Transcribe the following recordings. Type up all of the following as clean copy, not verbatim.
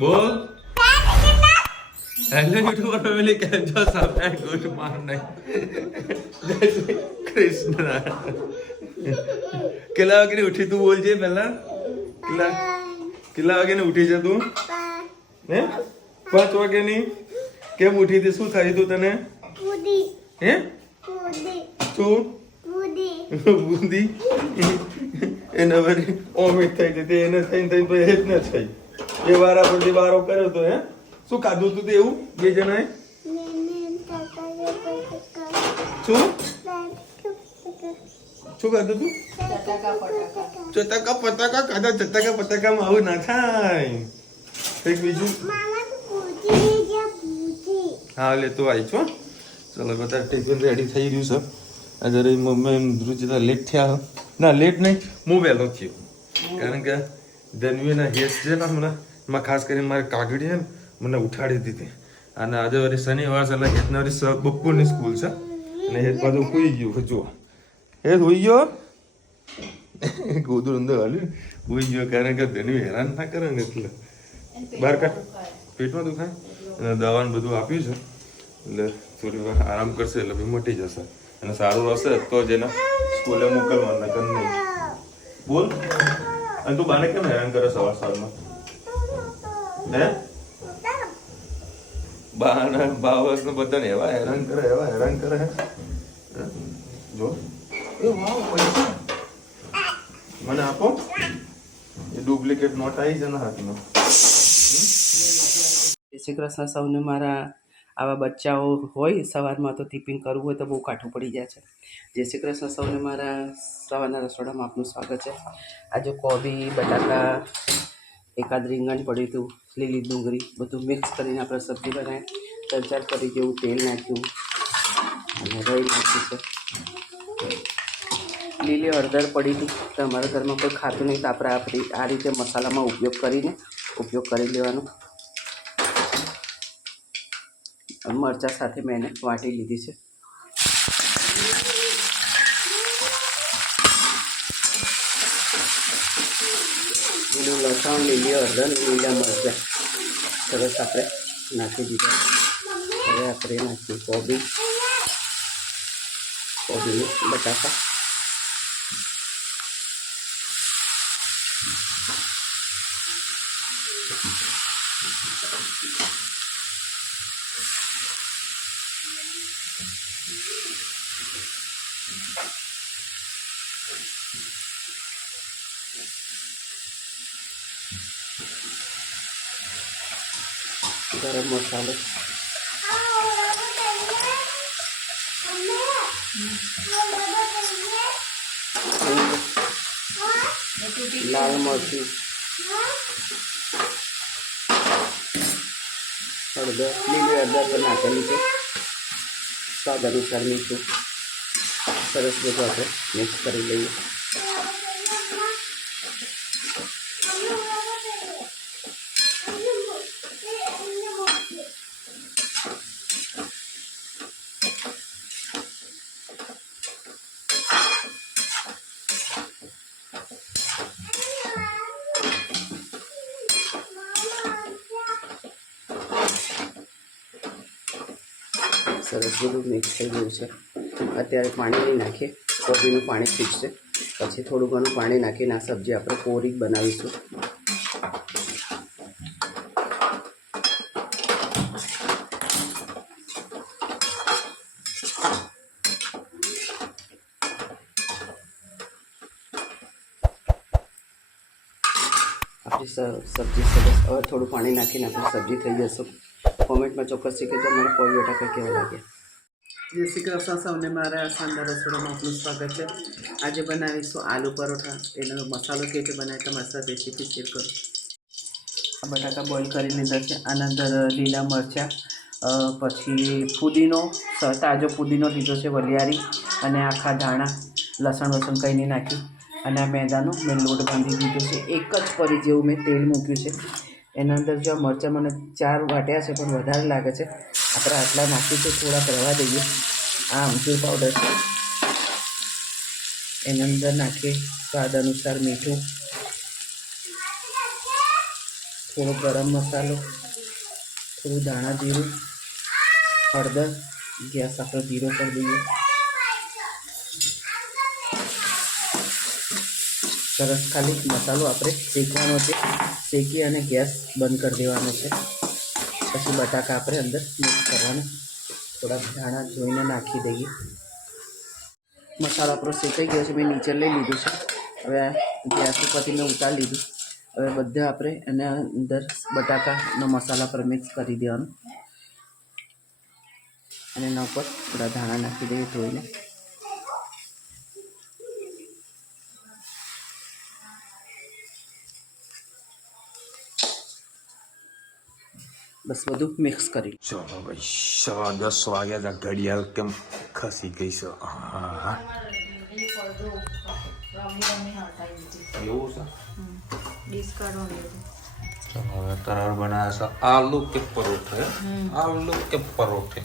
બોલ hello YouTuber family કેમ છો સબ ગુડ મોર્નિંગ જય શ્રી કૃષ્ણ કેટલા વાગે ઉઠી તું બોલજે પહેલા કેટલા વાગે ઉઠી છે તું હે 5 વાગે ની કેમ ઉઠી હતી શું થયું તું તને હે શું બુંદી એને વળી ઓમિટ થઈ હતી એને થઈને પછી હેજ ન થઈ એ વારા પછી વારો કર્યો તો હે શું ખાધું તું એવું બે જણાએ શું શું ખાધું તું ચટાકા પટાકા ખાધા ચટાકા પટાકામાં આવું ના થાય કંઈક બીજું હા લેતો આવી છો ચલો બધા ટિફિન રેડી થઈ રહ્યું છે આજે મમ્મી રુચિતા લેટ થયા ના લેટ નહીં હું વહેલો થયો કારણ કે ધનવીના હેસ છે ને હમણાં ખાસ કરીને મારી કાગડી છે ને મને ઉઠાડી દીધી અને આજે વળી શનિવાર છે એટલે હેતને વળી બપોરની સ્કૂલ છે અને હેત પાછું સુઈ ગયું જો હેત સુઈ ગયો ગોદડું અંદર હાલ્યું સુઈ ગયો કારણ કે ધનવી હેરાન ના કરે ને એટલે બહાર કાઢ પેટમાં દુખાય અને દવાનું બધું આપ્યું છે એટલે થોડી વાર આરામ કરશે એટલે બી મટી જશે અને સારું હશે તો જ એને સ્કૂલે મોકલવાના કર નહીં બોલ અને તું બાને કેમ હેરાન કરે સવાર સવારમાં હે બાવસ ને બધાને એવા હેરાન કરે જો મને આપો એ ડુપ્લિકેટ નોટ આવી છે ને હાથમાં જય શ્રી કૃષ્ણ સૌને મારા આવા બચ્ચાઓ હોય સવારમાં તો ટિફિન કરવું હોય તો બહુ કાઠું પડી જાય છે જય શ્રી કૃષ્ણ સૌને મારા સવારના રસોડામાં આપનું સ્વાગત છે આજે કોબી બટાકા એકાદ રીંગણ પડ્યું હતું લીલી ડુંગળી બધું મિક્સ કરીને આપણે સબ્જી બનાવી 3-4 કરી જેવું તેલ નાખ્યું અને રાઈ નાખ્યું છે લીલી હળદર પડી હતી તો અમારા ઘરમાં કોઈ ખાતું નહીં તો આપણે આ રીતે મસાલામાં ઉપયોગ કરી લેવાનો મરચાં સાથે મેં એને વાટી લીધી છે લીલું લસણ લીલી હળદર લીલા મરચાં સરસ આપણે નાખી દીધા હવે આપણે નાખીએ કોબી બટાકા ગરમ મસાલો લાલ મરચું હળદર લીલી હળદર પણ નાખેલી છે સ્વાદ અનુસાર મીઠું સરસ બધું આપણે મિક્સ કરી લઈએ સરસ બધું મિક્સ થઈ ગયું છે અત્યારે પાણી નહીં નાખીએ કોબીનું પાણી ખીચશે પછી થોડું ઘણું પાણી નાખીને આ સબ્જી આપણે કોરી બનાવીશું આપણી સબ્જી સરસ હવે થોડું પાણી નાખીને આપણી સબ્જી થઈ જશે કોમેન્ટમાં ચોક્કસથી કહેજો મને કોબી બટાકા કેવા લાગે જય શ્રી કૃષ્ણ સૌને મારા શાનદાર રસોડામાં આપનું સ્વાગત છે આજે બનાવીશું આલુ પરોઠા એનો મસાલો કેવી રીતે બનાવે તમારી સાથે રેસીપી શેર કરું આ બટાકા બોઇલ કરી લીધા છે આના અંદર લીલા મરચાં પછી ફુદીનો તાજો ફુદીનો લીધો છે વલિયારી અને આખા ધાણા લસણ કંઈ નહીં નાખ્યું અને આ મેદાનો મેં લોટ બાંધી દીધો છે એક જ પરી જેવું મેં તેલ મૂક્યું છે એના અંદર જો મરચાં મને 4 વાટ્યા છે પણ વધારે લાગે છે આપણે આટલા નાખીશું થોડાક રવા દઈએ આ આમચૂર પાવડર છે એના અંદર નાખીએ સ્વાદ અનુસાર મીઠું થોડો ગરમ મસાલો, થોડું ધાણા જીરું, હળદર. ગેસ આપણે ધીરો કરી દઈએ. સરસ ખાલી મસાલો આપણે શેકવાનો છે. શેકી અને ગેસ બંધ કરી દેવાનો છે. પછી બટાકા આપણે અંદર મિક્સ કરવાના. થોડાક ધાણા જોઈને નાખી દઈએ. મસાલો આપણો શેકાઈ ગયો છે. મેં નીચે લઈ લીધું છે. હવે ગેસ ઉપરથી મેં ઉતારી લીધું. હવે બધા આપણે એના અંદર બટાકાનો મસાલા પર મિક્સ કરી દેવાનું અને એના ઉપર થોડા ધાણા નાખી દઈએ ધોઈને. બસ બધું મિક્સ કરી. ચલો ભાઈ 10 વાગ્યા હતા. ઘડિયાળ કેમ ખસી ગઈ છે. હા એવું છે. ચલો હવે તરાર બનાવ્યા છે આલુ કે પરોઠે. આલુ કે પરોઠે.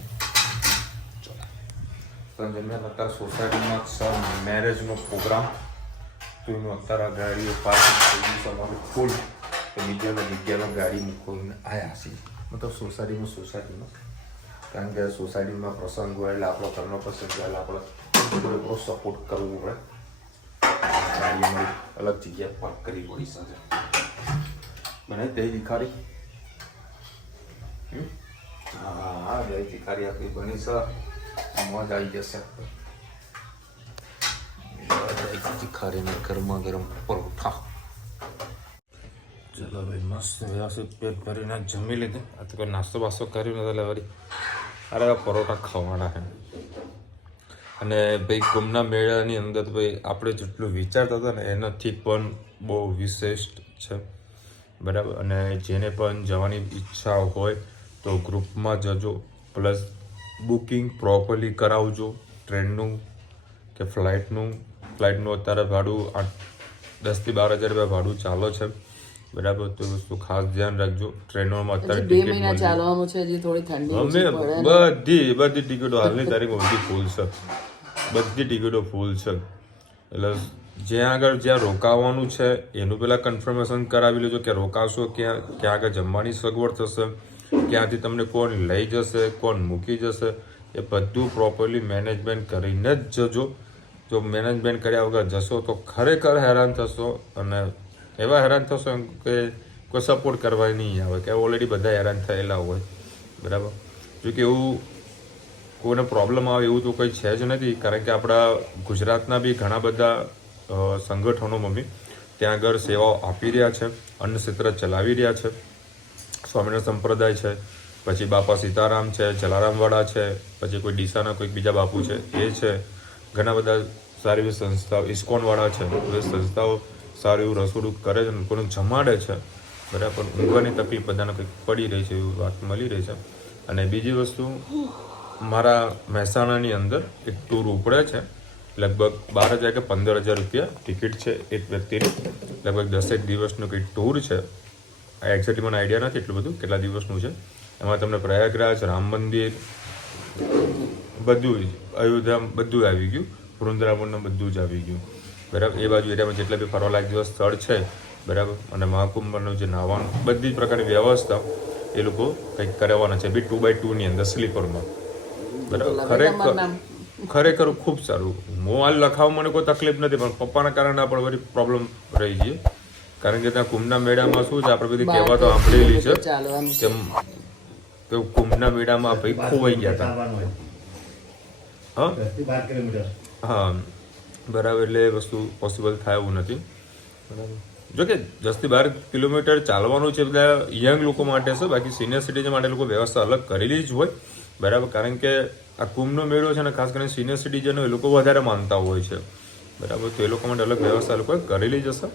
સંજય મેં અત્યારે સોસાયટીમાં સર મેરેજનો પ્રોગ્રામ તો એનું અત્યારે ગાડીઓ પાર્કિંગ થઈ ગયું છે અમારું ફૂલ. તો બીજાના જગ્યામાં ગાડી મૂકીને આવ્યા છીએ. મતલબ સોસાયટીમાં કારણ કે સોસાયટીમાં પ્રસંગ હોય એટલે આપણો ઘરનો પ્રસંગ હોય એટલે આપણે થોડો સપોર્ટ કરવો પડે. ગાડી અમારી અલગ જગ્યાએ પાર્ક કરવી પડી શકે. મને તે ભિખારી હા જય ભિખારી આપણી બની સર મોજ આવી જશે. ભિખારીને ગરમા ગરમ પરોઠા. ચલો ભાઈ મસ્ત વ્યવસ્થિત પેટ ભરીને જમી લીધું. આ તો કોઈ નાસ્તો બાસ્તો કર્યો નથી એટલે વળી અરે પરોઠા ખાવાના છે. અને ભાઈ કુંભના મેળાની અંદર ભાઈ આપણે જેટલું વિચારતા હતા ને એનાથી પણ બહુ વિશિષ્ટ છે બરાબર. અને જેને પણ જવાની ઈચ્છા હોય તો ગ્રુપમાં જજો. પ્લસ બુકિંગ પ્રોપરલી કરાવજો. ટ્રેનનું કે ફ્લાઇટનું અત્યારે ભાડું 10 થી 12 હજાર રૂપિયા ભાડું ચાલો છે બરાબર. તો વસ્તુ ખાસ ધ્યાન રાખજો. ટ્રેનોમાં અત્યારે 2 મહિના ચાલવાનું છે. હજી થોડી ઠંડી બધી ટિકિટો હાલની તારીખમાં બધી ફૂલ છે. બધી ટિકિટો ફૂલ છે. એટલે જ્યાં રોકાવાનું છે એનું પહેલાં કન્ફર્મેશન કરાવી લેજો કે રોકાશો ક્યાં આગળ જમવાની સગવડ થશે, ક્યાંથી તમને કોણ લઈ જશે, કોણ મૂકી જશે, એ બધું પ્રોપરલી મેનેજમેન્ટ કરીને જ જજો. જો મેનેજમેન્ટ કર્યા વગર જશો તો ખરેખર હેરાન થશો. અને એવા હેરાન થશો કે કોઈ સપોર્ટ કરવા નહીં આવે કે ઓલરેડી બધા હેરાન થયેલા હોય બરાબર. જો કે એવું કોઈને પ્રોબ્લેમ આવે એવું તો કંઈ છે જ નથી. કારણ કે આપણા ગુજરાતના બી ઘણા બધા સંગઠનો મમ્મી ત્યાં આગળ સેવાઓ આપી રહ્યા છે. અન્ન ક્ષેત્ર ચલાવી રહ્યા છે. સ્વામિનારાયણ સંપ્રદાય છે, પછી બાપા સીતારામ છે, જલારામવાળા છે, પછી કોઈ ડીસાના કોઈક બીજા બાપુ છે એ છે. ઘણા બધા સારી એવી સંસ્થાઓ ઇસ્કોનવાળા છે. એ સંસ્થાઓ સારું એવું રસોડું કરે છે, લોકોને જમાડે છે બરાબર. ઊંઘવાની તકલીફ બધાને કંઈક પડી રહી છે એવી વાત મળી રહી છે. અને બીજી વસ્તુ મારા મહેસાણાની અંદર એક ટૂર ઉપડે છે. લગભગ 12,000 કે 15,000 રૂપિયા ટિકિટ છે એક વ્યક્તિની. લગભગ 10 દિવસનું કંઈક ટૂર છે. આ એક્ઝેક્ટલી મને આઈડિયા નથી એટલું બધું કેટલા દિવસનું છે. એમાં તમને પ્રયાગરાજ, રામ મંદિર, બધું જ અયોધ્યા બધું આવી ગયું. વૃંદાવનનું બધું જ આવી ગયું બરાબર. એ બાજુ એરિયામાં જેટલા બી ફરવાલાયક જેવા સ્થળ છે બરાબર. અને મહાકુંભનું જે નાવાનું બધી જ પ્રકારની વ્યવસ્થા એ લોકો કંઈક કરવાના છે બી 2x2ની અંદર સ્લીપરમાં બરાબર. ખરેખર ખૂબ સારું. હું હાલ લખાવ મને કોઈ તકલીફ નથી પણ પપ્પાના કારણે આપણે બધી પ્રોબ્લેમ રહી ગઈ. કારણ કે ત્યાં કુંભના મેળામાં શું છે આપણે બધી કહેવાતો સાંભળેલી છે કે કુંભના મેળામાં ભાઈ ખોવાઈ ગયા હતા. હા બરાબર. એટલે એ વસ્તુ પોસિબલ થાય એવું નથી બરાબર. જો કે 10 થી 12 કિલોમીટર ચાલવાનું છે બધા યંગ લોકો માટે છે. બાકી સિનિયર સિટીઝન માટે લોકો વ્યવસ્થા અલગ કરેલી જ હોય બરાબર. કારણ કે આ કુંભનો મેળો છે ને ખાસ કરીને સિનિયર સિટીઝનો એ લોકો વધારે માનતા હોય છે બરાબર. તો એ લોકો માટે અલગ વ્યવસ્થા લોકોએ કરેલી જ હશે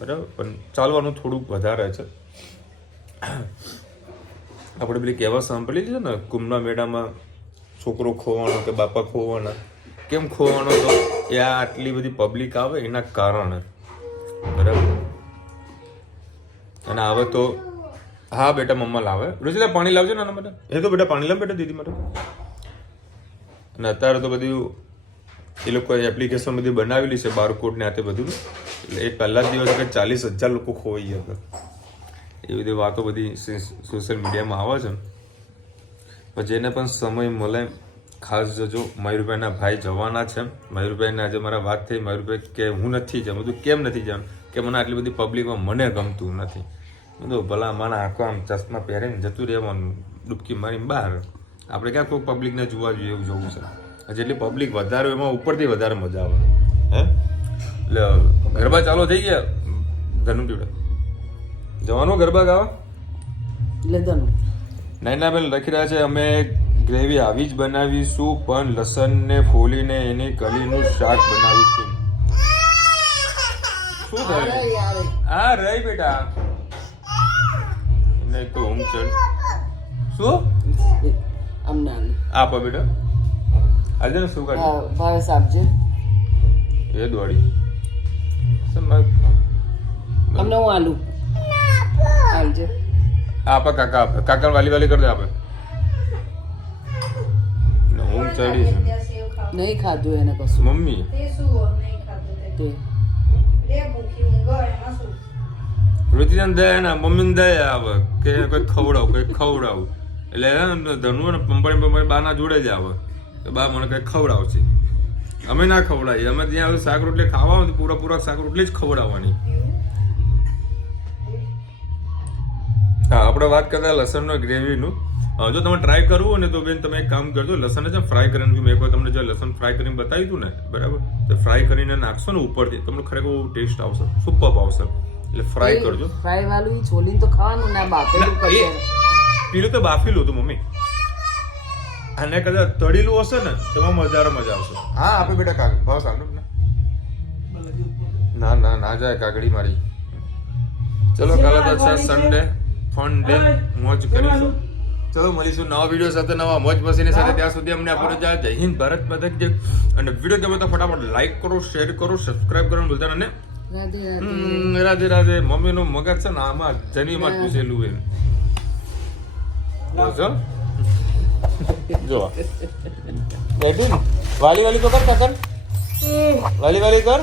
બરાબર. પણ ચાલવાનું થોડુંક વધારે છે. આપણે પેલી કહેવત સાંભળેલી છે ને કુંભના મેળામાં છોકરો ખોવાનો કે બાપા ખોવાના. કેમ ખોવાનો તો એ આટલી બધી પબ્લિક આવે એના કારણે બરાબર. અને હવે તો હા બેટા મમ્મા લાવે. રુચિતા પાણી લાવજો ને બેટા. એ તો બેટા પાણી લાવ બેટા દીદી માટે. અને અત્યારે તો બધું એ લોકોએ એપ્લિકેશન બધી બનાવેલી છે બારકોડ ને આ તે બધું. એટલે એ પહેલા જ દિવસ 40,000 લોકો ખોવાઈ ગયા હતા એ બધી વાતો બધી સોશિયલ મીડિયામાં આવે છે. પણ જેને પણ સમય મળે ખાસ જજો. મયુરભાઈના ભાઈ જવાના છે. મયુરભાઈને આજે મારા વાત થઈ. મયુરભાઈ કે હું નથી જમ. બધું કેમ નથી જમ? કે મને આટલી બધી પબ્લિકમાં મને ગમતું નથી. બધું ભલા માના આંખો આમ ચશ્મા પહેરીને જતું રહેવાનું, ડૂબકી મારીને બહાર. આપણે ક્યાં કોઈ પબ્લિકને જોવા જોઈએ એવું જોવું છે. જેટલી પબ્લિક વધારે એમાં ઉપરથી વધારે મજા આવે. હે એટલે ગરબા ચાલુ થઈ ગયા. ધનુ પીવડે જવાનું ગરબા ગાવા. લેદનું નૈનાબેન લખી રહ્યા છે અમે ગ્રેવી આવી જ બનાવીશું, પણ લસણને ફોલીને એની કલીનું શાક બનાવીશું. શું થયું? હા રહી બેટા. નહીં તો ઊંઘ ચડ. શું અમને આપો બેટા. આજે ને શું કાઢ્યું? ભાવેશ આપજે. એ દોડી અમને હું આલુ આવજે. આપા કાકા આપે. કાકા વાલી વાલી કરી દે આપે. ઊંઘ ચડી છે. નહીં ખાધું એને કશું. મમ્મી તે રુચિને દે ને મમ્મીને દે આવે કે કંઈક ખવડાવું કંઈક ખવડાવું. એટલે ધનુ ને પંપાણી બાના જોડે જ આવે કે બા મને કંઈક ખવડાવશે. અમે ના ખવડાવીએ. અમે ત્યાં શાક રોટલી ખાવા હોય તો પૂરા શાક રોટલી જ ખવડાવવાની. હા આપણે વાત કરતા લસણનો ગ્રેવીનું. જો તમે ટ્રાય કરવું હોય ને તો બેન તમે એક કામ કરજો. લસણ છે ફ્રાય કરીને મેં એકવાર તમને જો લસણ ફ્રાય કરીને બતાવ્યું હતું ને બરાબર, તો ફ્રાય કરીને નાખશો ને ઉપરથી તમને ખરેખર ટેસ્ટ આવશે, સુપર આવશે. એટલે ફ્રાય કરજો. ફ્રાય વાળું છોલીને તો ખાવાનું ના બાફેલું કરશે. પેલું તો બાફેલું હતું મમ્મી. આને કદાચ તળેલું હશે ને તો મજા આવશે. હા આપે બેટા કાગળ ભાવ સાંભળો ને. ના ના ના જાય કાગડી મારી. ચલો કાલે તો છે સન્ડે, ફન ડે, મોજ કરીશું. ચલો મળીશું નવા વિડીયો સાથે, નવા મોજ મસ્તીની સાથે. ત્યાં સુધી અમને આપણો જય હિન્દ, ભારત માતા કી જય. અને વિડીયો ગમે તો ફટાફટ લાઈક કરો, શેર કરો, સબસ્ક્રાઇબ કરવાનું ભૂલતા નહીં. રાધે રાધે. મમ્મીનું મગજ છે ને આમાં જનીમાં જ પૂછેલું એમ જો બેઠું ને વાલી વાલી તો કર કાકર, વાલી વાલી કર.